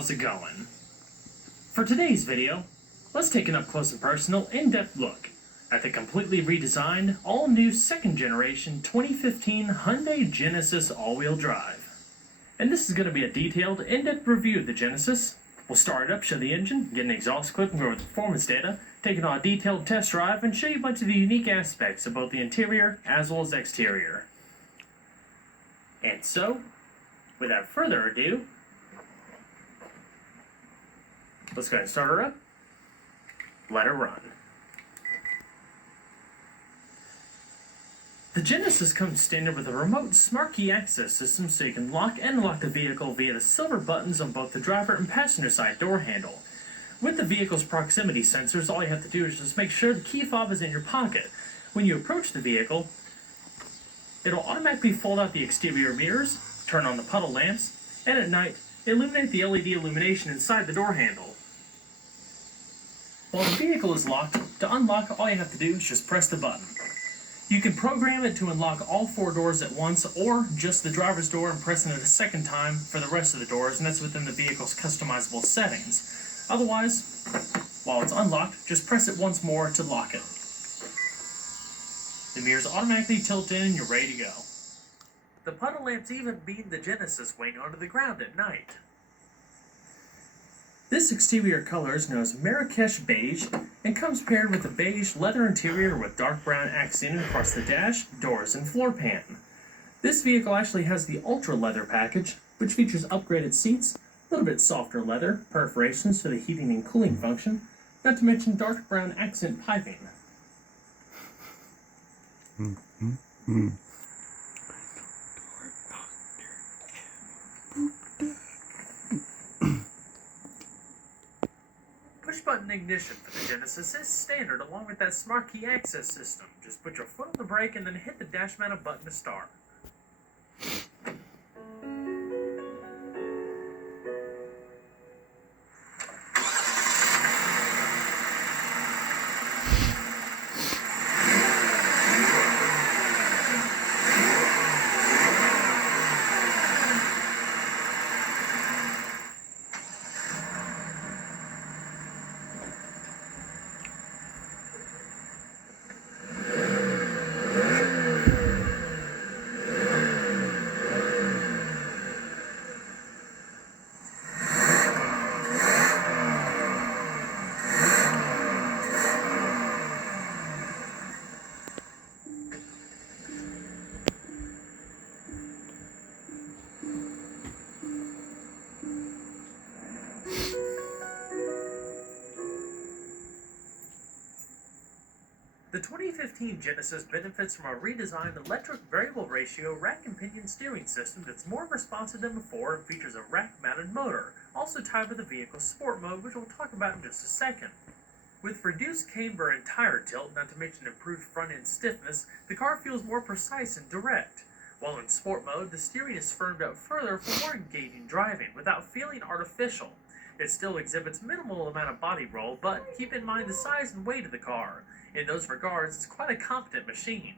how's it going? For today's video, let's take an up-close and personal, in-depth look at the completely redesigned, all-new second-generation 2015 Hyundai Genesis all-wheel drive. And this is going to be a detailed, in-depth review of the Genesis. We'll start it up, show the engine, get an exhaust clip, and go over the performance data, take it on a detailed test drive, and show you a bunch of the unique aspects of both the interior as well as exterior. And so, without further ado, let's go ahead and start her up. Let her run. The Genesis comes standard with a remote smart key access system so you can lock and unlock the vehicle via the silver buttons on both the driver and passenger side door handle. With the vehicle's proximity sensors, all you have to do is just make sure the key fob is in your pocket. When you approach the vehicle, it'll automatically fold out the exterior mirrors, turn on the puddle lamps, and at night, illuminate the LED illumination inside the door handle. While the vehicle is locked, to unlock, all you have to do is just press the button. You can program it to unlock all four doors at once, or just the driver's door and pressing it a second time for the rest of the doors, and that's within the vehicle's customizable settings. Otherwise, while it's unlocked, just press it once more to lock it. The mirrors automatically tilt in and you're ready to go. The puddle lamps even beam the Genesis wing onto the ground at night. This exterior color is known as Marrakesh Beige and comes paired with a beige leather interior with dark brown accent across the dash, doors, and floor pan. This vehicle actually has the Ultra Leather package, which features upgraded seats, a little bit softer leather, perforations for the heating and cooling function, not to mention dark brown accent piping. Push-button ignition for the Genesis is standard along with that smart key access system. Just put your foot on the brake and then hit the dash mounted button to start. The 2015 Genesis benefits from a redesigned electric variable ratio rack and pinion steering system that's more responsive than before and features a rack-mounted motor, also tied with the vehicle's sport mode, which we'll talk about in just a second. With reduced camber and tire tilt, not to mention improved front-end stiffness, the car feels more precise and direct. While in sport mode, the steering is firmed up further for more engaging driving, without feeling artificial. It still exhibits minimal amount of body roll, but keep in mind the size and weight of the car. In those regards, it's quite a competent machine.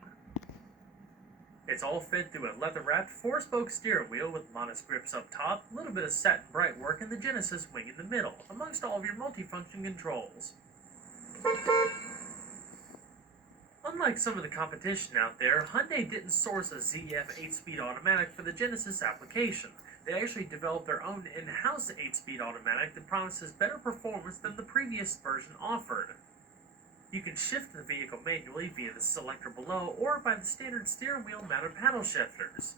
It's all fed through a leather-wrapped 4-spoke steering wheel with Monos grips up top, a little bit of satin bright work, and the Genesis wing in the middle, amongst all of your multifunction controls. Unlike some of the competition out there, Hyundai didn't source a ZF 8-speed automatic for the Genesis application. They actually developed their own in-house 8-speed automatic that promises better performance than the previous version offered. You can shift the vehicle manually via the selector below or by the standard steering wheel mounted paddle shifters.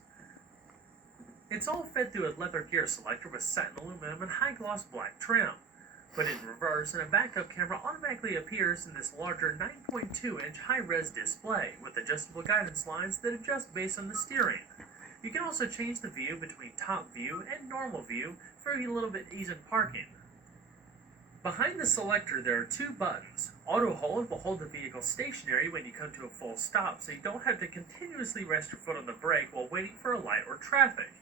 It's all fed through a leather gear selector with satin aluminum and high gloss black trim. Put in reverse and a backup camera automatically appears in this larger 9.2-inch high-res display with adjustable guidance lines that adjust based on the steering. You can also change the view between top view and normal view for a little bit ease in parking. Behind the selector there are two buttons. Auto hold will hold the vehicle stationary when you come to a full stop, so you don't have to continuously rest your foot on the brake while waiting for a light or traffic.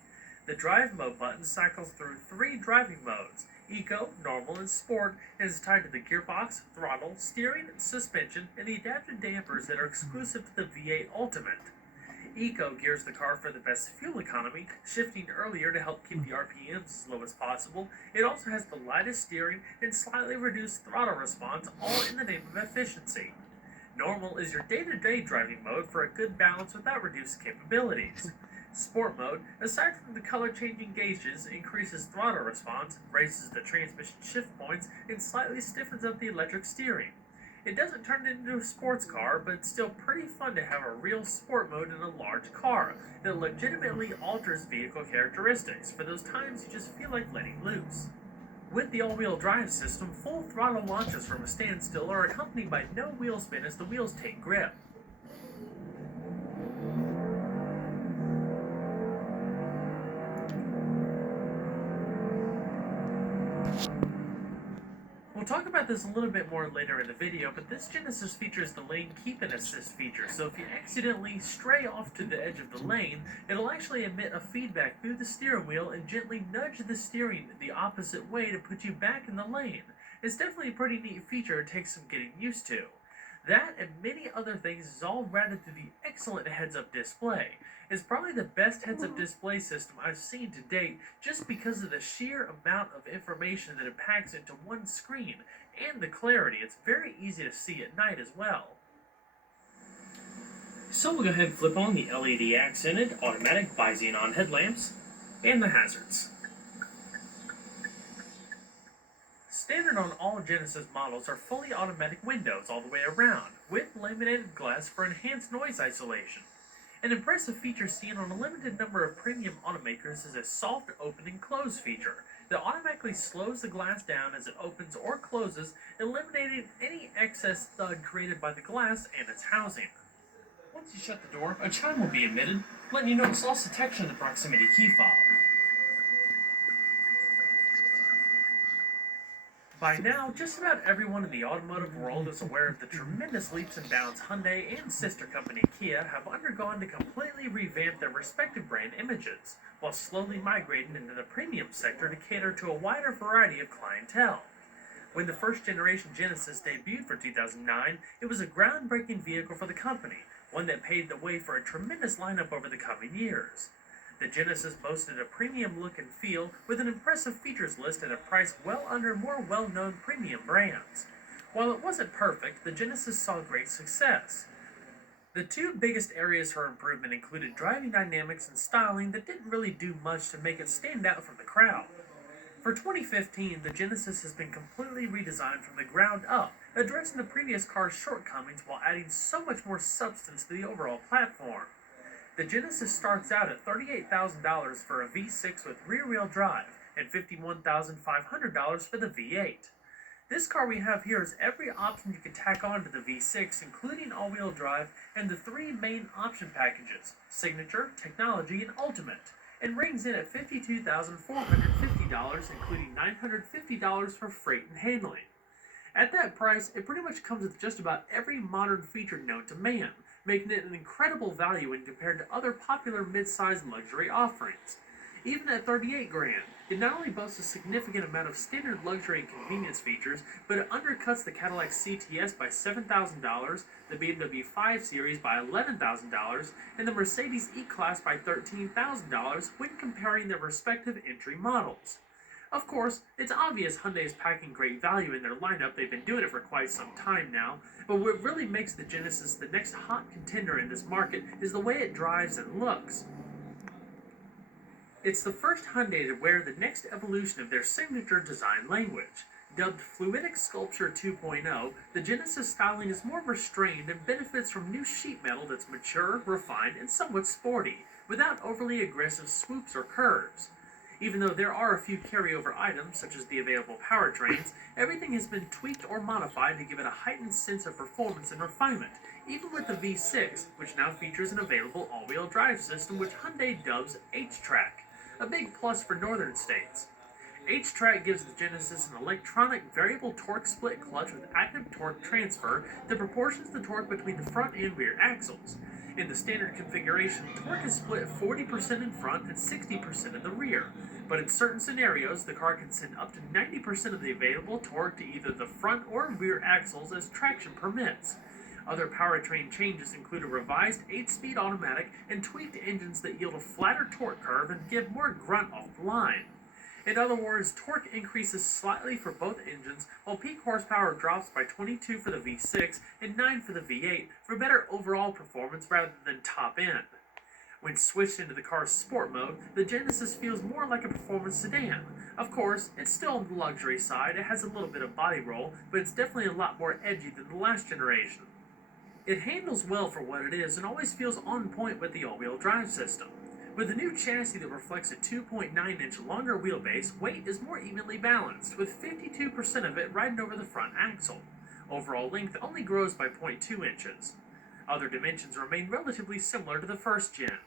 The drive mode button cycles through 3 driving modes: Eco, Normal, and Sport, and is tied to the gearbox, throttle, steering, suspension, and the adaptive dampers that are exclusive to the V8 Ultimate. Eco gears the car for the best fuel economy, shifting earlier to help keep the RPMs as low as possible. It also has the lightest steering and slightly reduced throttle response, all in the name of efficiency. Normal is your day-to-day driving mode for a good balance without reduced capabilities. Sport mode, aside from the color-changing gauges, increases throttle response, raises the transmission shift points, and slightly stiffens up the electric steering. It doesn't turn it into a sports car, but it's still pretty fun to have a real sport mode in a large car that legitimately alters vehicle characteristics for those times you just feel like letting loose. With the all-wheel drive system, full throttle launches from a standstill are accompanied by no wheel spin as the wheels take grip. We'll talk about this a little bit more later in the video, but this Genesis features the lane keep and assist feature, so if you accidentally stray off to the edge of the lane, it'll actually emit a feedback through the steering wheel and gently nudge the steering the opposite way to put you back in the lane. It's definitely a pretty neat feature, it takes some getting used to. That and many other things is all routed through the excellent heads-up display. It's probably the best heads-up display system I've seen to date just because of the sheer amount of information that it packs into one screen and the clarity. It's very easy to see at night as well. So we'll go ahead and flip on the LED accented automatic bi-xenon headlamps and the hazards. Standard on all Genesis models are fully automatic windows all the way around, with laminated glass for enhanced noise isolation. An impressive feature seen on a limited number of premium automakers is a soft open and close feature that automatically slows the glass down as it opens or closes, eliminating any excess thud created by the glass and its housing. Once you shut the door, a chime will be emitted, letting you know it's lost detection of the proximity key fob. By now, just about everyone in the automotive world is aware of the tremendous leaps and bounds Hyundai and sister company Kia have undergone to completely revamp their respective brand images, while slowly migrating into the premium sector to cater to a wider variety of clientele. When the first generation Genesis debuted for 2009, it was a groundbreaking vehicle for the company, one that paved the way for a tremendous lineup over the coming years. The Genesis boasted a premium look and feel with an impressive features list at a price well under more well-known premium brands. While it wasn't perfect, the Genesis saw great success. The two biggest areas for improvement included driving dynamics and styling that didn't really do much to make it stand out from the crowd. For 2015, the Genesis has been completely redesigned from the ground up, addressing the previous car's shortcomings while adding so much more substance to the overall platform. The Genesis starts out at $38,000 for a V6 with rear-wheel drive and $51,500 for the V8. This car we have here is every option you could tack on to the V6, including all-wheel drive and the three main option packages, Signature, Technology, and Ultimate, and rings in at $52,450, including $950 for freight and handling. At that price, it pretty much comes with just about every modern feature known to man, making it an incredible value when compared to other popular mid-size luxury offerings. Even at $38,000, it not only boasts a significant amount of standard luxury and convenience features, but it undercuts the Cadillac CTS by $7,000, the BMW 5 Series by $11,000, and the Mercedes E-Class by $13,000 when comparing their respective entry models. Of course, it's obvious Hyundai is packing great value in their lineup. They've been doing it for quite some time now, but what really makes the Genesis the next hot contender in this market is the way it drives and looks. It's the first Hyundai to wear the next evolution of their signature design language. Dubbed Fluidic Sculpture 2.0, the Genesis styling is more restrained and benefits from new sheet metal that's mature, refined, and somewhat sporty, without overly aggressive swoops or curves. Even though there are a few carryover items, such as the available powertrains, everything has been tweaked or modified to give it a heightened sense of performance and refinement, even with the V6, which now features an available all-wheel drive system which Hyundai dubs H-Trac, a big plus for northern states. H-Trac gives the Genesis an electronic variable torque split clutch with active torque transfer that proportions the torque between the front and rear axles. In the standard configuration, torque is split 40% in front and 60% in the rear, but in certain scenarios, the car can send up to 90% of the available torque to either the front or rear axles as traction permits. Other powertrain changes include a revised 8-speed automatic and tweaked engines that yield a flatter torque curve and give more grunt off the line. In other words, torque increases slightly for both engines, while peak horsepower drops by 22 for the V6 and 9 for the V8 for better overall performance rather than top end. When switched into the car's sport mode, the Genesis feels more like a performance sedan. Of course, it's still on the luxury side, it has a little bit of body roll, but it's definitely a lot more edgy than the last generation. It handles well for what it is and always feels on point with the all-wheel drive system. With a new chassis that reflects a 2.9-inch longer wheelbase, weight is more evenly balanced, with 52% of it riding over the front axle. Overall length only grows by 0.2 inches. Other dimensions remain relatively similar to the first gen.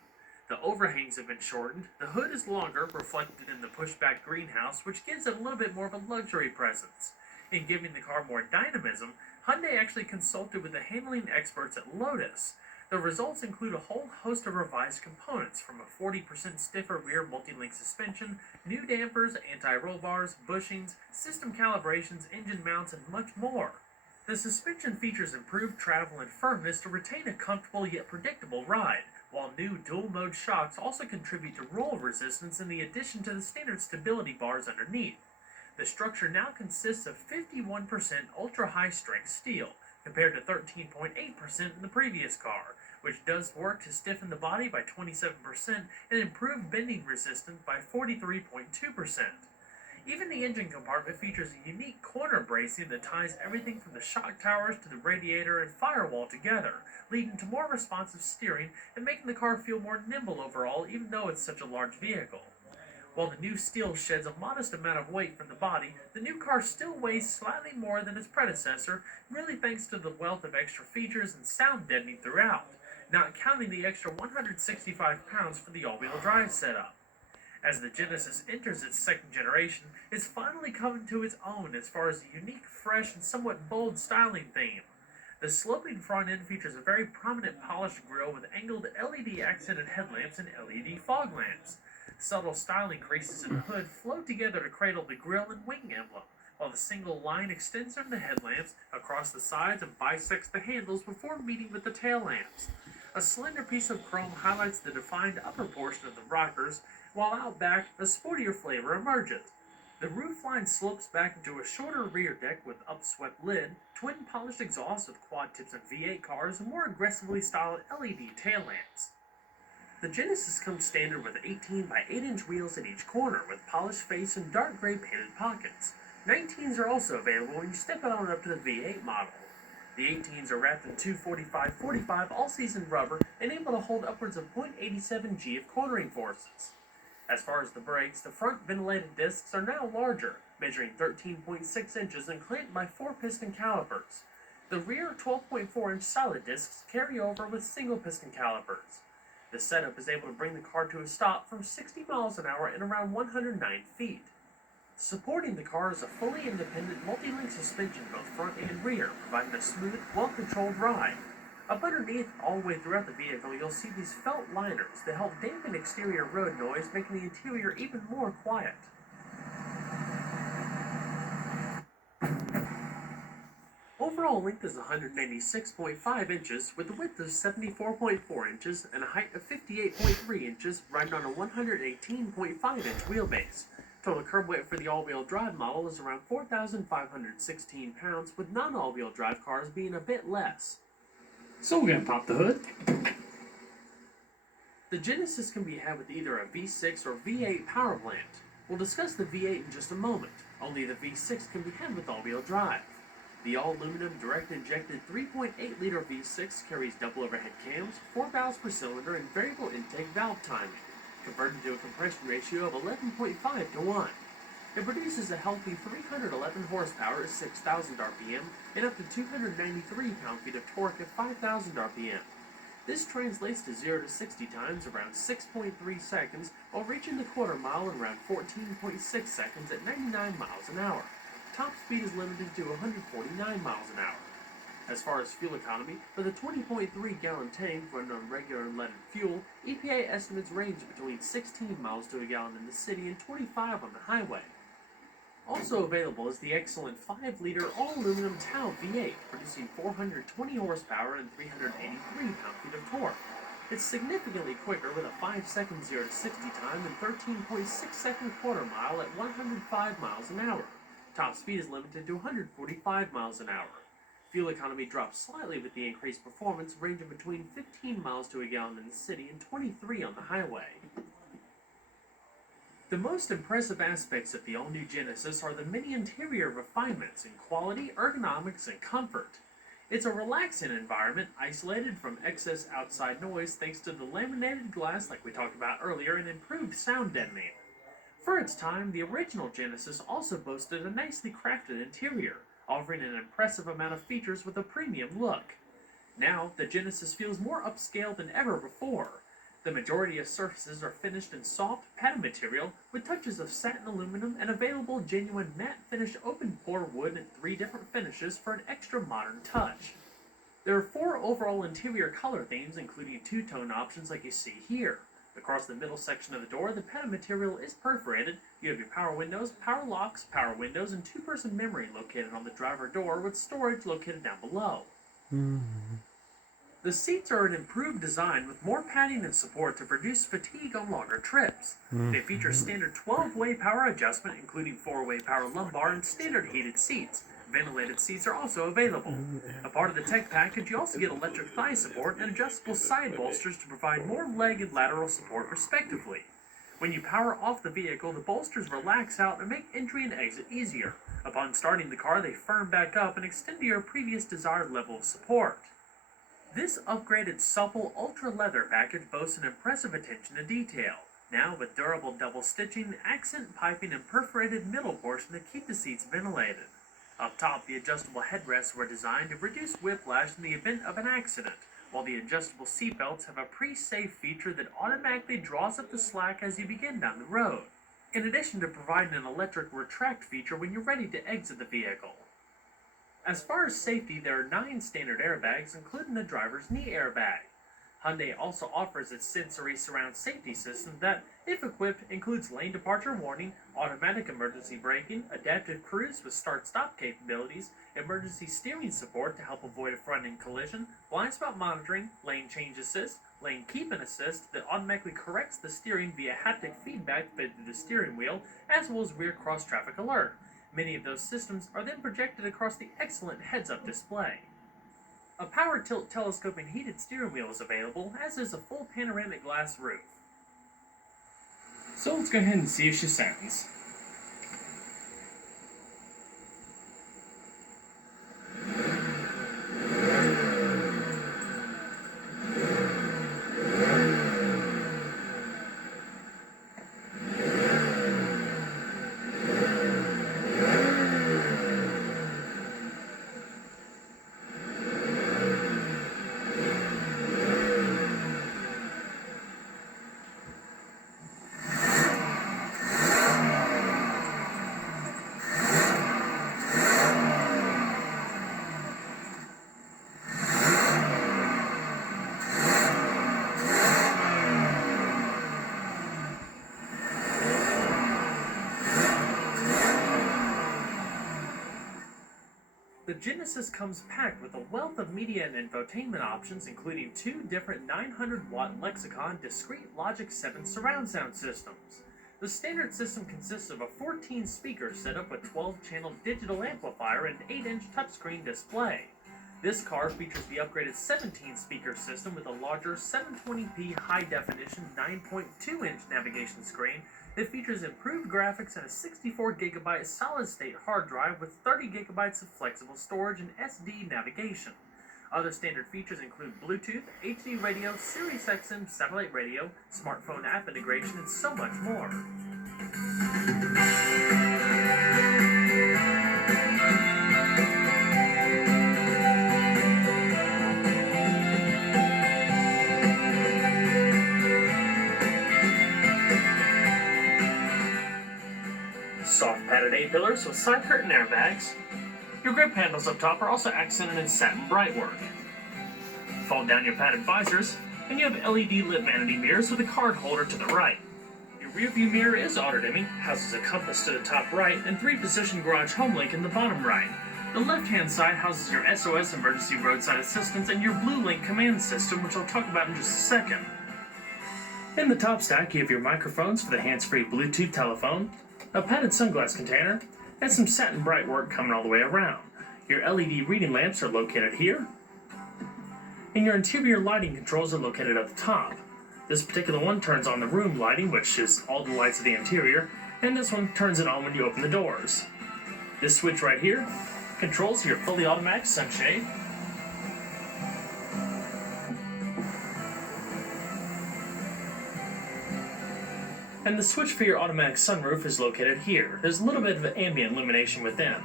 The overhangs have been shortened, the hood is longer, reflected in the pushback greenhouse, which gives it a little bit more of a luxury presence. In giving the car more dynamism, Hyundai actually consulted with the handling experts at Lotus. The results include a whole host of revised components, from a 40% stiffer rear multi-link suspension, new dampers, anti-roll bars, bushings, system calibrations, engine mounts, and much more. The suspension features improved travel and firmness to retain a comfortable yet predictable ride, while new dual-mode shocks also contribute to roll resistance in the addition to the standard stability bars underneath. The structure now consists of 51% ultra-high-strength steel, compared to 13.8% in the previous car, which does work to stiffen the body by 27% and improve bending resistance by 43.2%. Even the engine compartment features a unique corner bracing that ties everything from the shock towers to the radiator and firewall together, leading to more responsive steering and making the car feel more nimble overall, even though it's such a large vehicle. While the new steel sheds a modest amount of weight from the body, the new car still weighs slightly more than its predecessor, really thanks to the wealth of extra features and sound deadening throughout, not counting the extra 165 pounds for the all-wheel drive setup. As the Genesis enters its second generation, it's finally coming to its own as far as a unique, fresh, and somewhat bold styling theme. The sloping front end features a very prominent polished grille with angled LED-accented headlamps and LED fog lamps. Subtle styling creases in the hood flow together to cradle the grille and wing emblem, while the single line extends from the headlamps across the sides and bisects the handles before meeting with the tail lamps. A slender piece of chrome highlights the defined upper portion of the rockers, while out back, a sportier flavor emerges. The roofline slopes back into a shorter rear deck with upswept lid, twin polished exhaust with quad tips and V8 cars, and more aggressively styled LED tail lamps. The Genesis comes standard with 18 by 8-inch wheels at each corner, with polished face and dark gray painted pockets. 19s are also available when you step it on up to the V8 model. The 18s are wrapped in 245/45 all-season rubber and able to hold upwards of 0.87 G of cornering forces. As far as the brakes, the front ventilated discs are now larger, measuring 13.6 inches and clamped by 4-piston calipers. The rear 12.4-inch solid discs carry over with single-piston calipers. The setup is able to bring the car to a stop from 60 miles an hour in around 109 feet. Supporting the car is a fully independent multi-link suspension both front and rear, providing a smooth, well-controlled ride. Up underneath, all the way throughout the vehicle, you'll see these felt liners that help dampen exterior road noise, making the interior even more quiet. Overall length is 196.5 inches, with a width of 74.4 inches and a height of 58.3 inches, riding on a 118.5-inch wheelbase. Total curb weight for the all-wheel drive model is around 4,516 pounds, with non-all-wheel drive cars being a bit less. So we're gonna pop the hood. The Genesis can be had with either a V6 or V8 power plant. We'll discuss the V8 in just a moment. Only the V6 can be had with all-wheel drive. The all-aluminum direct-injected 3.8-liter V6 carries double overhead cams, 4 valves per cylinder, and variable intake valve timing, converted to a compression ratio of 11.5 to 1. It produces a healthy 311 horsepower at 6,000 RPM and up to 293 pound-feet of torque at 5,000 RPM. This translates to 0 to 60 times around 6.3 seconds, while reaching the quarter mile in around 14.6 seconds at 99 miles an hour. Top speed is limited to 149 miles an hour. As far as fuel economy, with a 20.3-gallon tank running on regular unleaded fuel, EPA estimates range between 16 miles to a gallon in the city and 25 on the highway. Also available is the excellent 5-liter all-aluminum Tau V8, producing 420 horsepower and 383 pound-feet of torque. It's significantly quicker with a 5-second 0 to 60 time and 13.6-second quarter mile at 105 miles an hour. Top speed is limited to 145 miles an hour. Fuel economy drops slightly with the increased performance, ranging between 15 miles to a gallon in the city and 23 on the highway. The most impressive aspects of the all-new Genesis are the many interior refinements in quality, ergonomics, and comfort. It's a relaxing environment, isolated from excess outside noise thanks to the laminated glass like we talked about earlier and improved sound deadening. For its time, the original Genesis also boasted a nicely crafted interior, offering an impressive amount of features with a premium look. Now, the Genesis feels more upscale than ever before. The majority of surfaces are finished in soft, padded material with touches of satin aluminum and available genuine matte finish open-pore wood in 3 different finishes for an extra modern touch. There are 4 overall interior color themes, including 2-tone options like you see here. Across the middle section of the door, the padded material is perforated. You have your power windows, power locks, power windows, and 2-person memory located on the driver door with storage located down below. The seats are an improved design with more padding and support to reduce fatigue on longer trips. They feature standard 12-way power adjustment, including 4-way power lumbar and standard heated seats. Ventilated seats are also available. A part of the tech package, you also get electric thigh support and adjustable side bolsters to provide more leg and lateral support respectively. When you power off the vehicle, the bolsters relax out and make entry and exit easier. Upon starting the car, they firm back up and extend to your previous desired level of support. This upgraded supple ultra leather package boasts an impressive attention to detail, now with durable double stitching, accent piping, and perforated middle portion to keep the seats ventilated. Up top, the adjustable headrests were designed to reduce whiplash in the event of an accident, while the adjustable seatbelts have a pre-safe feature that automatically draws up the slack as you begin down the road, in addition to providing an electric retract feature when you're ready to exit the vehicle. As far as safety, there are 9 standard airbags, including the driver's knee airbag. Hyundai also offers its sensory surround safety system that, if equipped, includes lane departure warning, automatic emergency braking, adaptive cruise with start-stop capabilities, emergency steering support to help avoid a front-end collision, blind spot monitoring, lane change assist, lane keep-in assist that automatically corrects the steering via haptic feedback fed through the steering wheel, as well as rear cross-traffic alert. Many of those systems are then projected across the excellent heads-up display. A power tilt telescoping heated steering wheel is available, as is a full panoramic glass roof. So let's go ahead and see if she sounds. The Genesis comes packed with a wealth of media and infotainment options, including 2 different 900-watt Lexicon discrete Logic 7 surround sound systems. The standard system consists of a 14-speaker setup with 12-channel digital amplifier and 8-inch touchscreen display. This car features the upgraded 17-speaker system with a larger 720p high-definition 9.2-inch navigation screen that features improved graphics and a 64GB solid-state hard drive with 30GB of flexible storage and SD navigation. Other standard features include Bluetooth, HD radio, Sirius XM satellite radio, smartphone app integration, and so much more. Soft padded A-pillars with side curtain airbags. Your grip handles up top are also accented in satin brightwork. Fold down your padded visors, and you have LED lit vanity mirrors with a card holder to the right. Your Rear view mirror is auto dimming, houses a compass to the top right, and 3-position garage home link in the bottom right. The left-hand side houses your SOS emergency roadside assistance and your Blue Link command system, which I'll talk about in just a second. In the top stack, you have your microphones for the hands-free Bluetooth telephone, a padded sunglass container, and some satin bright work coming all the way around. Your LED reading lamps are located here, and your interior lighting controls are located at the top. This particular one turns on the room lighting, which is all the lights of the interior, and this one turns it on when you open the doors. This switch right here controls your fully automatic sunshade, and the switch for your automatic sunroof is located here. There's a little bit of ambient illumination within.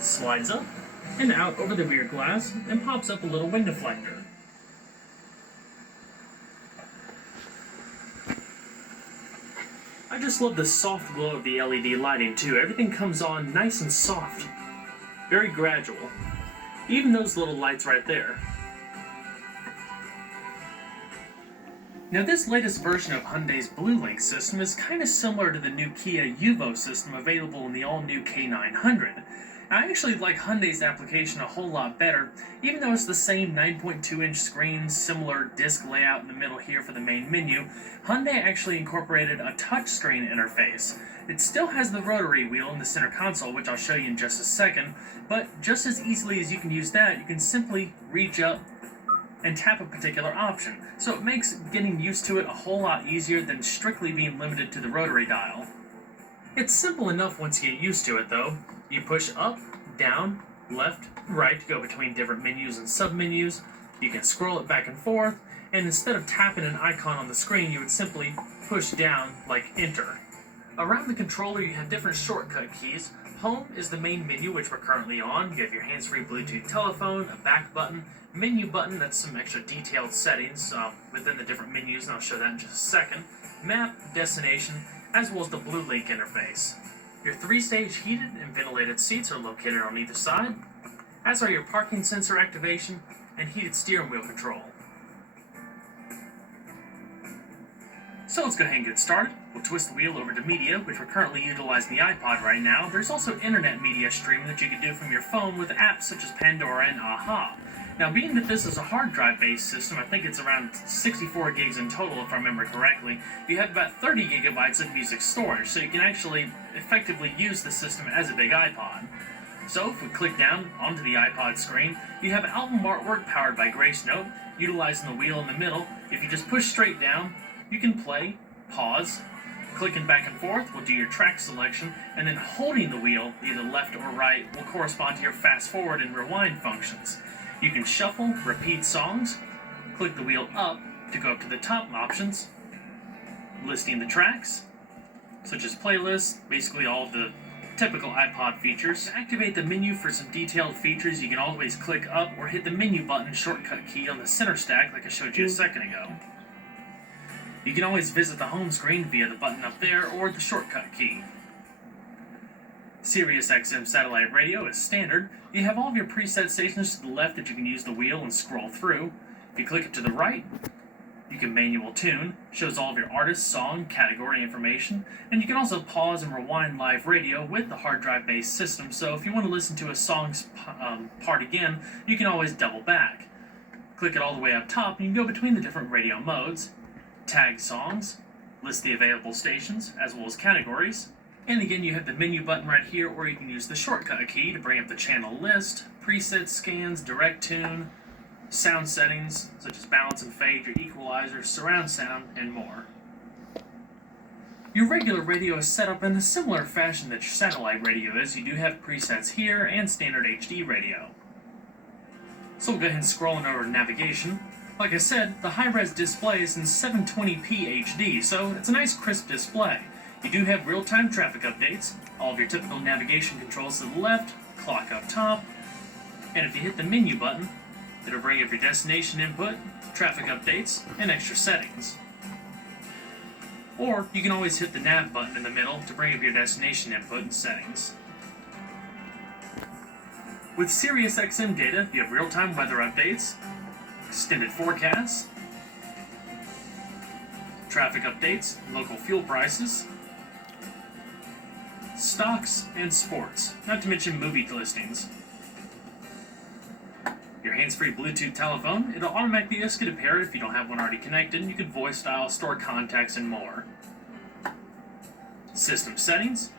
Slides up and out over the rear glass and pops up a little wind deflector. I just love the soft glow of the LED lighting too. Everything comes on nice and soft. Very gradual. Even those little lights right there. Now this latest version of Hyundai's Blue Link system is kind of similar to the new Kia Yuvo system available in the all-new K900. I actually like Hyundai's application a whole lot better, even though it's the same 9.2-inch screen, similar disc layout in the middle here for the main menu. Hyundai actually incorporated a touchscreen interface. It still has the rotary wheel in the center console, which I'll show you in just a second, but just as easily as you can use that, you can simply reach up and tap a particular option. So it makes getting used to it a whole lot easier than strictly being limited to the rotary dial. It's simple enough once you get used to it though. You push up, down, left, right to go between different menus and sub-menus. You can scroll it back and forth, and instead of tapping an icon on the screen, you would simply push down like enter. Around the controller you have different shortcut keys. Home is the main menu, which we're currently on. You have your hands-free Bluetooth telephone, a back button, menu button, that's some extra detailed settings within the different menus, and I'll show that in just a second. Map, destination, as well as the Blue Link interface. Your 3-stage heated and ventilated seats are located on either side, as are your parking sensor activation and heated steering wheel control. So let's go ahead and get started. We'll twist the wheel over to media, which we're currently utilizing the iPod right now. There's also internet media streaming that you can do from your phone with apps such as Pandora and Aha. Now, being that this is a hard drive based system, I think it's around 64 gigs in total if I remember correctly, you have about 30 gigabytes of music storage, so you can actually effectively use the system as a big iPod. So if we click down onto the iPod screen, you have album artwork powered by Grace Note, utilizing the wheel in the middle. If you just push straight down, you can play, pause, clicking back and forth will do your track selection, and then holding the wheel, either left or right, will correspond to your fast forward and rewind functions. You can shuffle, repeat songs, click the wheel up to go up to the top options, listing the tracks, such as playlists, basically all of the typical iPod features. To activate the menu for some detailed features, you can always click up or hit the menu button shortcut key on the center stack like I showed you a second ago. You can always visit the home screen via the button up there or the shortcut key. Sirius XM satellite radio is standard. You have all of your preset stations to the left that you can use the wheel and scroll through. If you click it to the right, you can manual tune, shows all of your artist, song, category information, and you can also pause and rewind live radio with the hard drive based system, so if you want to listen to a song's part again, you can always double back. Click it all the way up top and you can go between the different radio modes, tag songs, list the available stations, as well as categories. And again, you have the menu button right here, or you can use the shortcut key to bring up the channel list, preset scans, direct tune, sound settings, such as balance and fade, your equalizer, surround sound, and more. Your regular radio is set up in a similar fashion that your satellite radio is. You do have presets here and standard HD radio. So we'll go ahead and scroll on over to navigation. Like I said, the high-res display is in 720p HD, so it's a nice crisp display. You do have real-time traffic updates, all of your typical navigation controls to the left, clock up top, and if you hit the menu button, it'll bring up your destination input, traffic updates, and extra settings. Or you can always hit the nav button in the middle to bring up your destination input and settings. With Sirius XM data, you have real-time weather updates, extended forecasts, traffic updates, local fuel prices, stocks, and sports, not to mention movie listings. Your hands-free Bluetooth telephone, it'll automatically ask you to pair it if you don't have one already connected, and you can voice dial, store contacts, and more. System settings.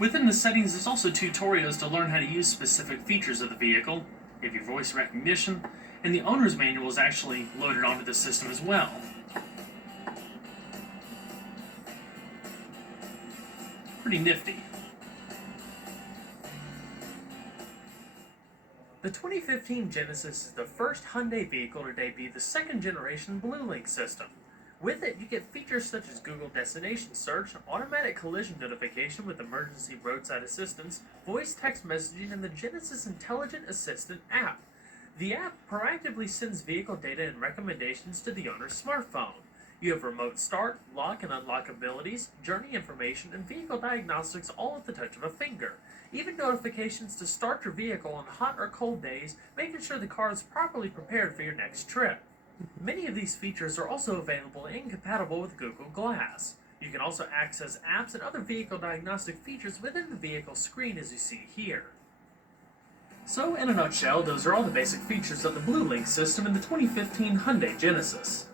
Within the settings, there's also tutorials to learn how to use specific features of the vehicle, give you voice recognition, and the owner's manual is actually loaded onto the system as well. Pretty nifty. The 2015 Genesis is the first Hyundai vehicle to debut the second-generation BlueLink system. With it, you get features such as Google Destination Search, automatic collision notification with emergency roadside assistance, voice text messaging, and the Genesis Intelligent Assistant app. The app proactively sends vehicle data and recommendations to the owner's smartphone. You have remote start, lock and unlock abilities, journey information, and vehicle diagnostics all at the touch of a finger. Even notifications to start your vehicle on hot or cold days, making sure the car is properly prepared for your next trip. Many of these features are also available and compatible with Google Glass. You can also access apps and other vehicle diagnostic features within the vehicle screen as you see here. So, in a nutshell, those are all the basic features of the BlueLink system in the 2015 Hyundai Genesis.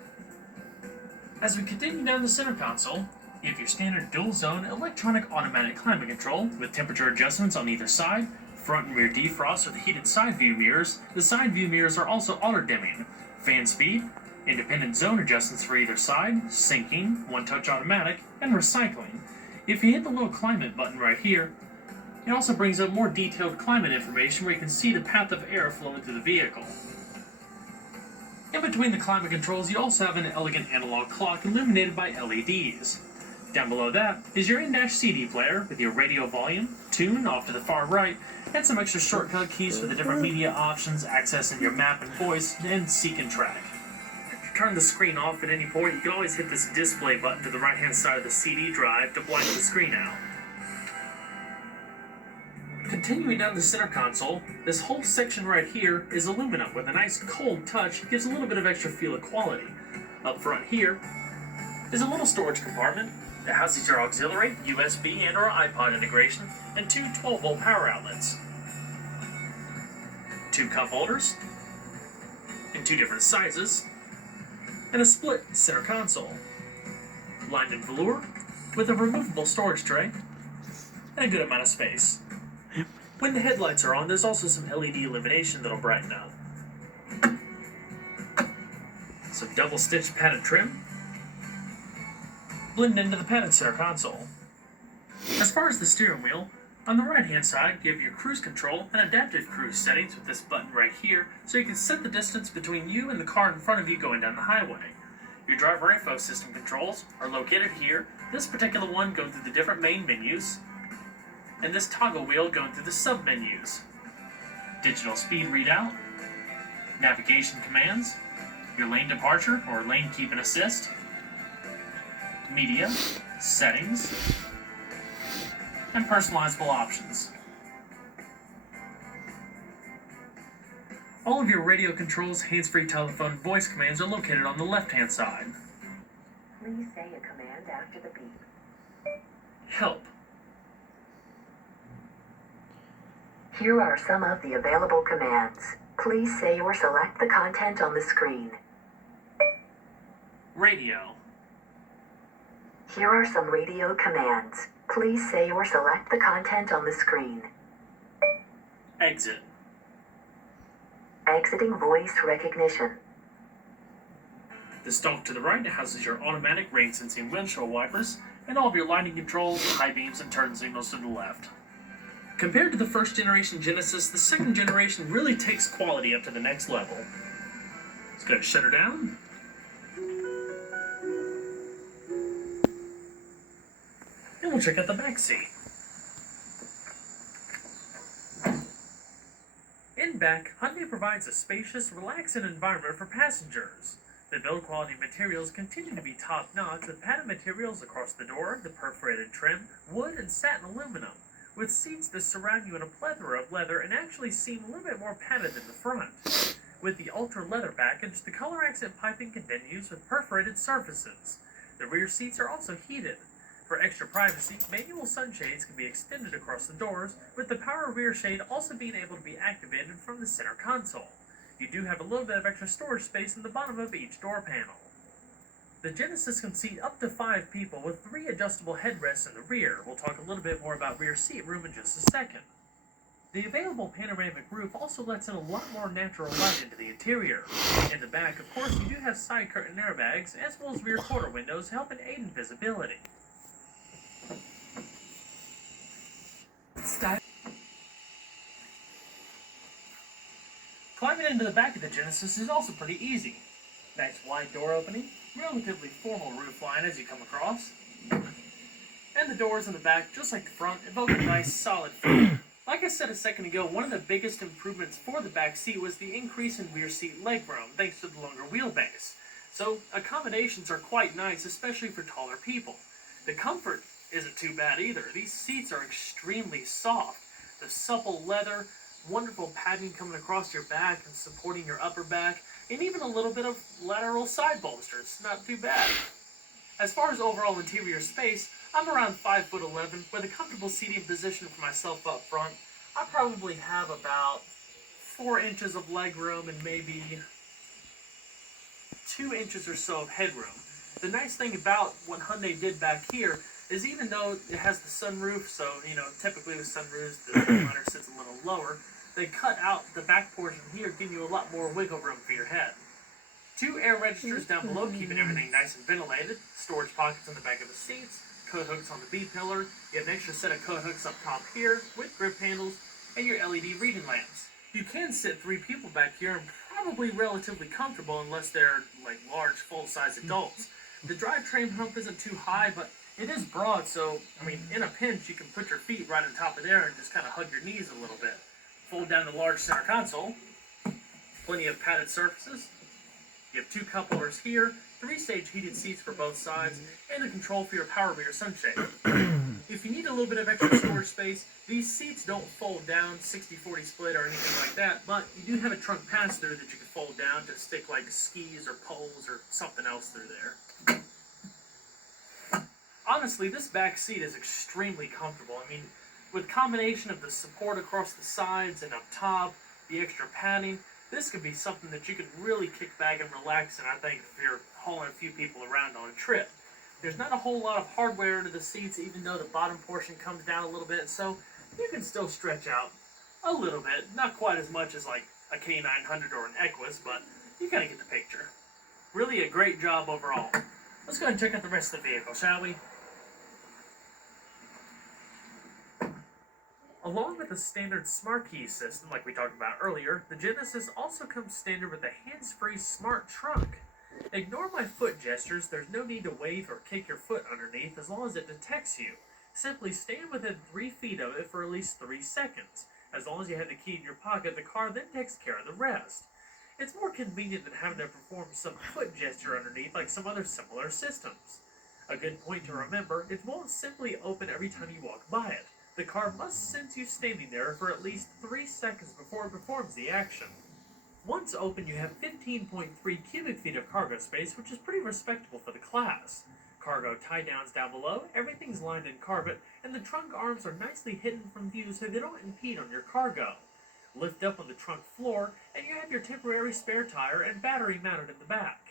As we continue down the center console, you have your standard dual-zone electronic automatic climate control with temperature adjustments on either side, front and rear defrost with heated side view mirrors. The side view mirrors are also auto-dimming, fan speed, independent zone adjustments for either side, syncing, one-touch automatic, and recycling. If you hit the little climate button right here, it also brings up more detailed climate information where you can see the path of air flowing through the vehicle. In between the climate controls, you also have an elegant analog clock illuminated by LEDs. Down below that is your in-dash CD player with your radio volume, tune off to the far right, and some extra shortcut keys for the different media options, accessing your map and voice, and seek and track. If you turn the screen off at any point, you can always hit this display button to the right-hand side of the CD drive to blank the screen out. Continuing down the center console, this whole section right here is aluminum with a nice cold touch that gives a little bit of extra feel of quality. Up front here is a little storage compartment that houses your auxiliary, USB, and or iPod integration, and two 12-volt power outlets. Two cup holders, in two different sizes, and a split center console. Lined in velour, with a removable storage tray, and a good amount of space. When the headlights are on, there's also some LED illumination that'll brighten up. Some double-stitched padded trim blend into the padded center console. As far as the steering wheel, on the right-hand side, you have your cruise control and adaptive cruise settings with this button right here, so you can set the distance between you and the car in front of you going down the highway. Your driver info system controls are located here, this particular one going through the different main menus, and this toggle wheel going through the sub-menus. Digital speed readout, navigation commands, your lane departure or lane keep and assist, media, settings, and personalizable options. All of your radio controls, hands-free telephone, voice commands are located on the left-hand side. Please say a command after the beep. Help. Here are some of the available commands. Please say or select the content on the screen. Radio. Here are some radio commands. Please say or select the content on the screen. Exit. Exiting voice recognition. The stalk to the right houses your automatic rain-sensing windshield wipers, and all of your lighting controls, high beams, and turn signals to the left. Compared to the first generation Genesis, the second generation really takes quality up to the next level. Let's go ahead and shut her down. And we'll check out the back seat. In back, Hyundai provides a spacious, relaxing environment for passengers. The build quality materials continue to be top-notch with padded materials across the door, the perforated trim, wood, and satin aluminum, with seats that surround you in a plethora of leather and actually seem a little bit more padded than the front. With the ultra leather package, the color accent piping continues with perforated surfaces. The rear seats are also heated. For extra privacy, manual sunshades can be extended across the doors, with the power rear shade also being able to be activated from the center console. You do have a little bit of extra storage space in the bottom of each door panel. The Genesis can seat up to 5 people with 3 adjustable headrests in the rear. We'll talk a little bit more about rear seat room in just a second. The available panoramic roof also lets in a lot more natural light into the interior. In the back, of course, you do have side curtain airbags, as well as rear quarter windows, helping aid in visibility. Climbing into the back of the Genesis is also pretty easy. Nice wide door opening, relatively formal roof line as you come across, and the doors in the back, just like the front, evoke a nice solid feel. Like I said a second ago, one of the biggest improvements for the back seat was the increase in rear seat legroom, thanks to the longer wheelbase. So accommodations are quite nice, especially for taller people. The comfort isn't too bad either. These seats are extremely soft. The supple leather, wonderful padding coming across your back and supporting your upper back, and even a little bit of lateral side bolsters. Not too bad. As far as overall interior space, I'm around 5'11", with a comfortable seating position for myself up front. I probably have about 4 inches of leg room and maybe 2 inches or so of headroom. The nice thing about what Hyundai did back here is, even though it has the sunroof, so typically with sunroofs the liner sits a little lower, they cut out the back portion here, giving you a lot more wiggle room for your head. 2 air registers down below, keeping everything nice and ventilated. Storage pockets on the back of the seats. Coat hooks on the B-pillar. You have an extra set of coat hooks up top here with grip handles and your LED reading lamps. You can sit 3 people back here and probably relatively comfortable unless they're like large full-size adults. The drivetrain hump isn't too high, but it is broad, so in a pinch you can put your feet right on top of there and just kind of hug your knees a little bit. Fold down the large center console. Plenty of padded surfaces. You have 2 cup holders here, 3-stage heated seats for both sides, and a control for your power rear sunshade. If you need a little bit of extra storage space, these seats don't fold down 60-40 split or anything like that, but you do have a trunk pass-through that you can fold down to stick like skis or poles or something else through there. Honestly, this back seat is extremely comfortable. With combination of the support across the sides and up top, the extra padding, this could be something that you could really kick back and relax in, I think, if you're hauling a few people around on a trip. There's not a whole lot of hardware into the seats, even though the bottom portion comes down a little bit, so you can still stretch out a little bit. Not quite as much as like a K900 or an Equus, but you kind of get the picture. Really a great job overall. Let's go ahead and check out the rest of the vehicle, shall we? Along with the standard smart key system like we talked about earlier, the Genesis also comes standard with a hands-free smart trunk. Ignore my foot gestures, there's no need to wave or kick your foot underneath as long as it detects you. Simply stand within 3 feet of it for at least 3 seconds. As long as you have the key in your pocket, the car then takes care of the rest. It's more convenient than having to perform some foot gesture underneath like some other similar systems. A good point to remember, it won't simply open every time you walk by it. The car must sense you standing there for at least 3 seconds before it performs the action. Once open, you have 15.3 cubic feet of cargo space, which is pretty respectable for the class. Cargo tie-downs down below, everything's lined in carpet, and the trunk arms are nicely hidden from view so they don't impede on your cargo. Lift up on the trunk floor, and you have your temporary spare tire and battery mounted in the back.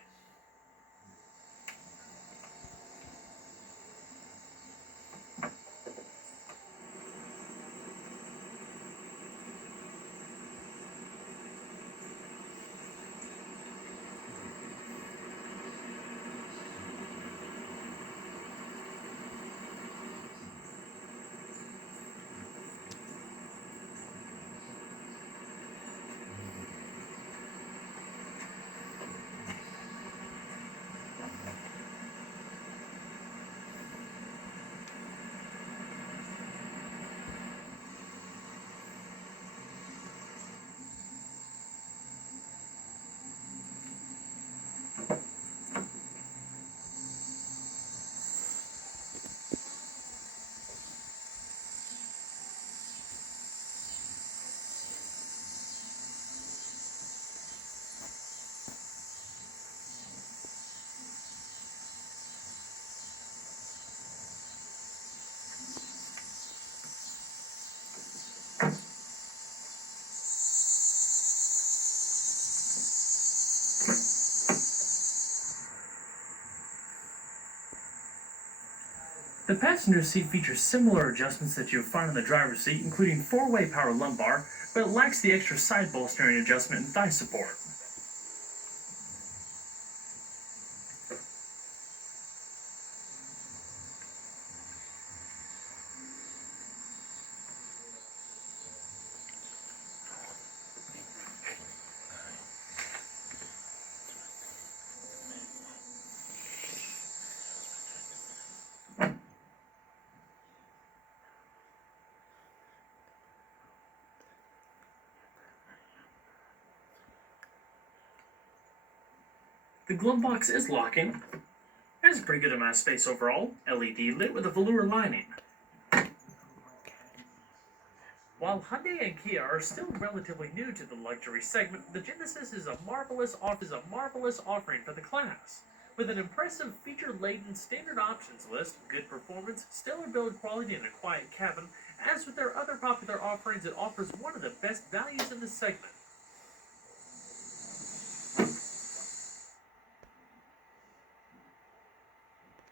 The passenger seat features similar adjustments that you'll find on the driver's seat, including 4-way power lumbar, but it lacks the extra side bolstering adjustment and thigh support. The glove box is locking. It has a pretty good amount of space overall. LED lit with a velour lining. While Hyundai and Kia are still relatively new to the luxury segment, the Genesis is a marvelous offering for the class. With an impressive feature-laden standard options list, good performance, stellar build quality, and a quiet cabin, as with their other popular offerings, it offers one of the best values in the segment.